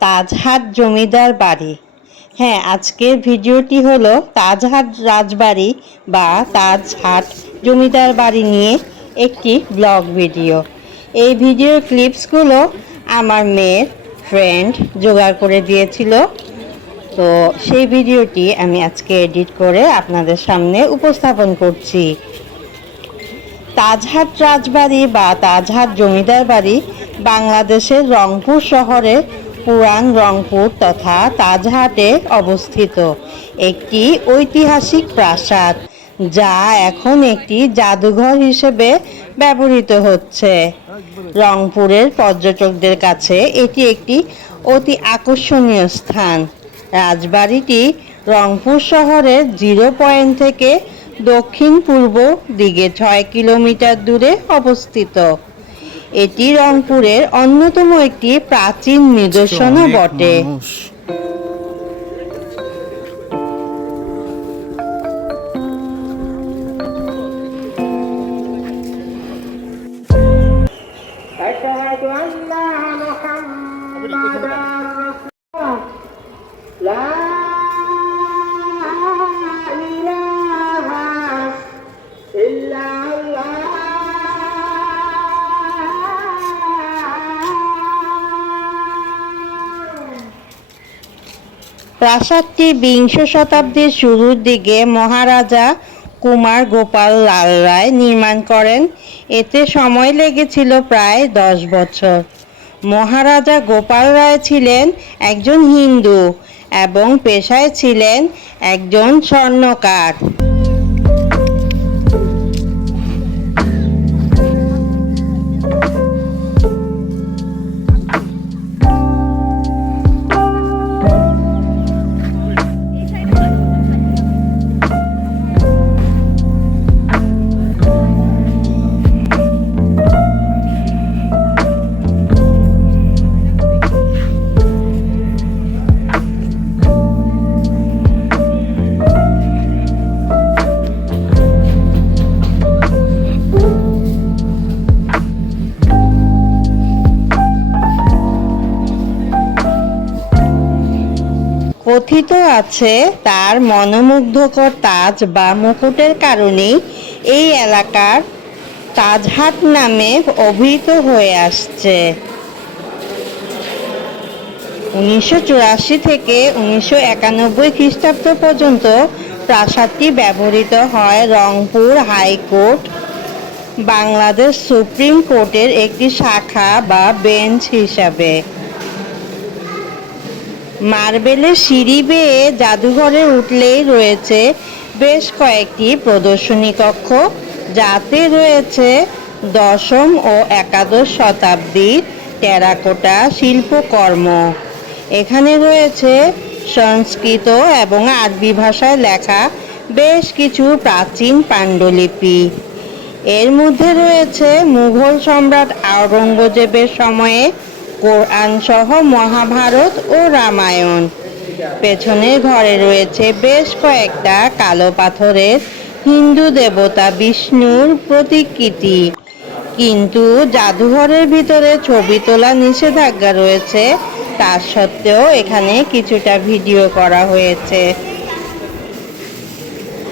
তাজহাট জমিদার বাড়ি। হ্যাঁ আজকের ভিডিওটি হলো তাজহাট রাজবাড়ি বা তাজহাট জমিদার বাড়ি নিয়ে একটি ব্লগ ভিডিও। এই ভিডিওর ক্লিপসগুলো আমার মেয়ের ফ্রেন্ড জোগাড় করে দিয়েছিল। তো সেই ভিডিওটি আমি আজকে এডিট করে আপনাদের সামনে উপস্থাপন করছি। তাজহাট রাজবাড়ি বা তাজহাট জমিদার বাড়ি বাংলাদেশের রংপুর শহরে পুরান রংপুর তথা তাজহাটে অবস্থিত একটি ঐতিহাসিক প্রাসাদ, যা এখন একটি জাদুঘর হিসেবে ব্যবহৃত হচ্ছে। রংপুরের পর্যটকদের কাছে এটি একটি অতি আকর্ষণীয় স্থান। রাজবাড়িটি রংপুর শহরের জিরো পয়েন্ট থেকে দক্ষিণ পূর্ব দিকে ছয় কিলোমিটার দূরে অবস্থিত। এটি রংপুরের অন্যতম একটি প্রাচীন নিদর্শনও অনেক বটে মানুষ। أشهد أن محمدا رسول لا إله إلا الله প্রাসাদটি বিংশ শতাব্দীর শুরুর দিকে মহারাজা কুমার গোপাল লাল রায় নির্মাণ করেন। এতে সময় লেগেছিল প্রায় দশ বছর। মহারাজা গোপাল রায় ছিলেন একজন হিন্দু এবং পেশায় ছিলেন একজন স্বর্ণকার। কথিত আছে, তার মনোমুগ্ধকর তাজ বা মুকুটের কারণেই এই এলাকার তাজহাট নামে অভিহিত হয়ে আসছে। উনিশশো চুরাশি থেকে উনিশশো একানব্বই খ্রিস্টাব্দ পর্যন্ত প্রাসাদটি ব্যবহৃত হয় রংপুর হাইকোর্ট, বাংলাদেশ সুপ্রিম কোর্টের একটি শাখা বা বেঞ্চ হিসাবে। মার্বেলের সিঁড়ি বেয়ে জাদুঘরে উঠলেই রয়েছে বেশ কয়েকটি প্রদর্শনী কক্ষ, যাতে রয়েছে দশম ও একাদশ শতাব্দীর টেরাকোটা শিল্পকর্ম। এখানে রয়েছে সংস্কৃত এবং আরবি ভাষায় লেখা বেশ কিছু প্রাচীন পাণ্ডুলিপি। এর মধ্যে রয়েছে মুঘল সম্রাট আওরঙ্গজেবের সময়ে কোরআন সহ মহাভারত ও রামায়ণ। পেছনের ঘরে রয়েছে বেশ কয়েকটা কালো পাথরের হিন্দু দেবতা বিষ্ণুর প্রতিকৃতি। কিন্তু জাদুঘরের ভিতরে ছবি তোলা নিষেধাজ্ঞা রয়েছে, তা সত্ত্বেও এখানে কিছুটা ভিডিও করা হয়েছে।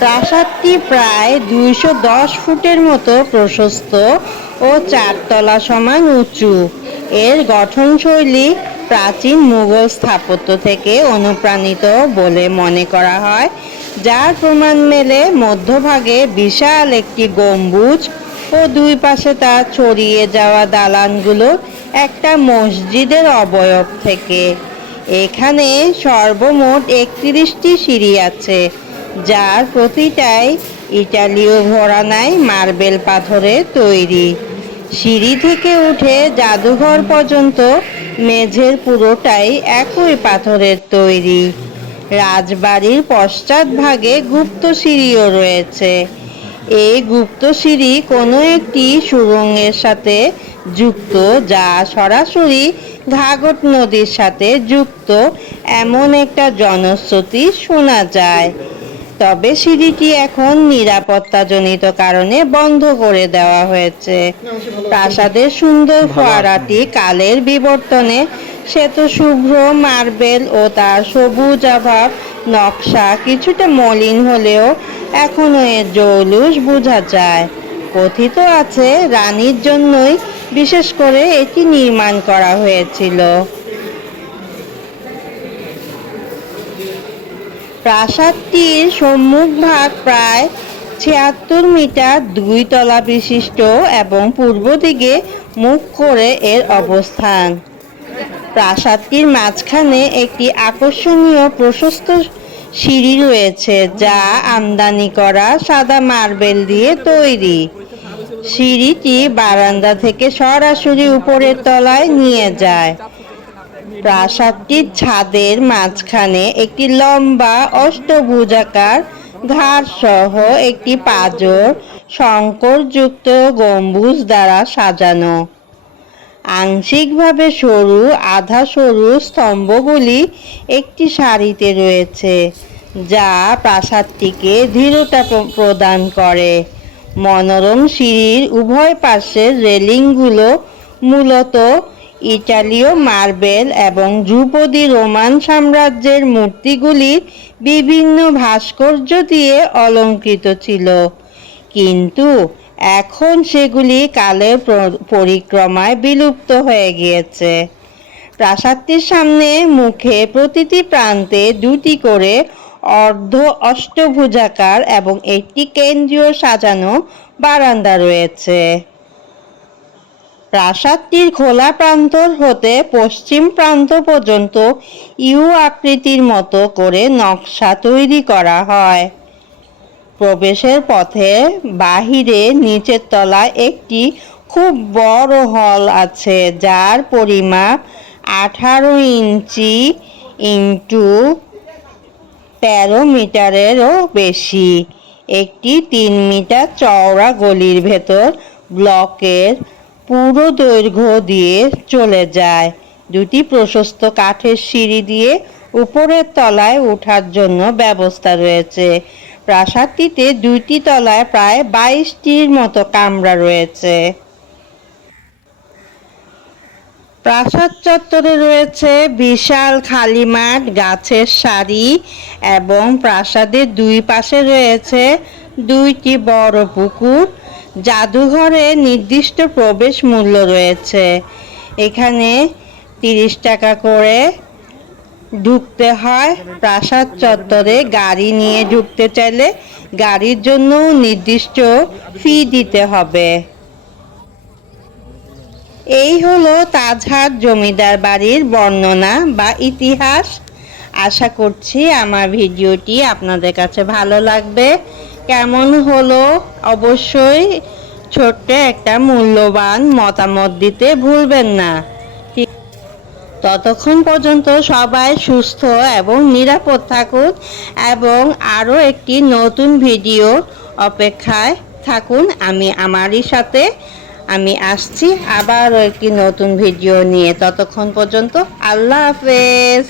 প্রাসাদটি প্রায় দুইশো দশ ফুটের মতো প্রশস্ত ও চারতলা সমান উঁচু। এর গঠনশৈলী প্রাচীন মুঘল স্থাপত্য থেকে অনুপ্রাণিত বলে মনে করা হয়, যার প্রমাণ মেলে মধ্যভাগে বিশাল একটি গম্বুজ ও দুই পাশে তার ছড়িয়ে যাওয়া দালানগুলো একটা মসজিদের অবয়ব থেকে। এখানে সর্বমোট একত্রিশটি সিঁড়ি আছে, যার প্রতিটাই ইটালীয় ঘোড়ানায় মার্বেল পাথরে তৈরি। সিঁড়ি থেকে উঠে জাদুঘর পর্যন্ত মেঝের পুরোটাই একই পাথরের তৈরি। রাজবাড়ির পশ্চাৎভাগে গুপ্ত সিঁড়িও রয়েছে। এই গুপ্ত সিঁড়ি কোনো একটি সুড়ঙ্গের সাথে যুক্ত, যা সরাসরি ঘাঘট নদীর সাথে যুক্ত। এমন একটা জনশ্রুতি শোনা যায়। তবে সিঁড়িটি এখন নিরাপত্তাজনিত কারণে বন্ধ করে দেওয়া হয়েছে। প্রাসাদের সুন্দর ফোয়ারাটি কালের বিবর্তনে শ্বেত শুভ্র মার্বেল ও তার সবুজ আভাব নকশা কিছুটা মলিন হলেও এখনও এর জৌলুস বোঝা যায়। কথিত আছে রানীর জন্যই বিশেষ করে এটি নির্মাণ করা হয়েছিল। প্রাসাদটির সম্মুখভাগ প্রায় ছিয়াত্তর মিটার দুই তলা বিশিষ্ট এবং পূর্ব দিকে মুখ করে এর অবস্থান। প্রাসাদটির মাঝখানে একটি আকর্ষণীয় প্রশস্ত সিঁড়ি রয়েছে যা আমদানি করা সাদা মার্বেল দিয়ে তৈরি। সিঁড়িটি বারান্দা থেকে সরাসরি উপরের তলায় নিয়ে যায়। প্রাসাদটির ছাদের মাঝখানে একটি লম্বা অষ্টভুজাকার ঘাট সহ একটি পাজর শঙ্করযুক্ত গম্বুজ দ্বারা সাজানো। আংশিকভাবে সরু আধা সরু স্তম্ভগুলি একটি সারিতে রয়েছে, যা প্রাসাদটিকে দৃঢ়তা প্রদান করে। মনোরম সিঁড়ির উভয় পাশের রেলিংগুলো মূলত ইটালীয় মার্বেল এবং ধ্রুপদী রোমান সাম্রাজ্যের মূর্তিগুলি বিভিন্ন ভাস্কর্য দিয়ে অলঙ্কৃত ছিল। কিন্তু এখন সেগুলি কালের পরিক্রমায় বিলুপ্ত হয়ে গিয়েছে। প্রাসাদটির সামনে মুখে প্রতিটি প্রান্তে দুটি করে অর্ধ অষ্টভুজাকার এবং একটি কেন্দ্রীয় সাজানো বারান্দা রয়েছে। প্রাসাদটির খোলা প্রান্তর হতে পশ্চিম প্রান্ত পর্যন্ত ইউ আকৃতির মতো করে নকশা তৈরি করা হয়। প্রবেশের পথে বাহিরে নিচের তলায় একটি খুব বড় হল আছে, যার পরিমাপ আঠারো ইঞ্চি ইন্টু তেরো মিটারেরও বেশি। একটি তিন মিটার চওড়া গলির ভেতর ব্লকের পুরো দৈর্ঘ্য দিয়ে চলে যায়। দুটি প্রশস্ত কাঠের সিঁড়ি দিয়ে উপরের তলায় ওঠার জন্য ব্যবস্থা রয়েছে। প্রাসাদটিতে দুইটি তলায় প্রায় বাইশটির মতো কামরা রয়েছে। প্রাসাদ চত্বরে রয়েছে বিশাল খালি মাঠ, গাছের সারি এবং প্রাসাদের দুই পাশে রয়েছে দুইটি বড় পুকুর। জাদুঘরে নির্দিষ্ট প্রবেশ মূল্য রয়েছে। এখানে তিরিশ টাকা করে ঢুকতে হয়। প্রাসাদ চত্বরে গাড়ি নিয়ে ঢুকতে চাইলে গাড়ির জন্য নির্দিষ্ট ফি দিতে হবে। এই হলো তাজহাট জমিদার বাড়ির বর্ণনা বা ইতিহাস। আশা করছি আমার ভিডিওটি আপনাদের কাছে ভালো লাগবে। কেমন হলো? অবশ্যই ছোট্ট একটা মূল্যবান মতামত দিতে ভুলবেন না। ততক্ষণ পর্যন্ত সবাই সুস্থ এবং নিরাপদ থাকুন এবং আরও একটি নতুন ভিডিও অপেক্ষায় থাকুন আমি আমারই সাথে। আমি আসছি আবারও একটি নতুন ভিডিও নিয়ে। ততক্ষণ পর্যন্ত আল্লাহ হাফেজ।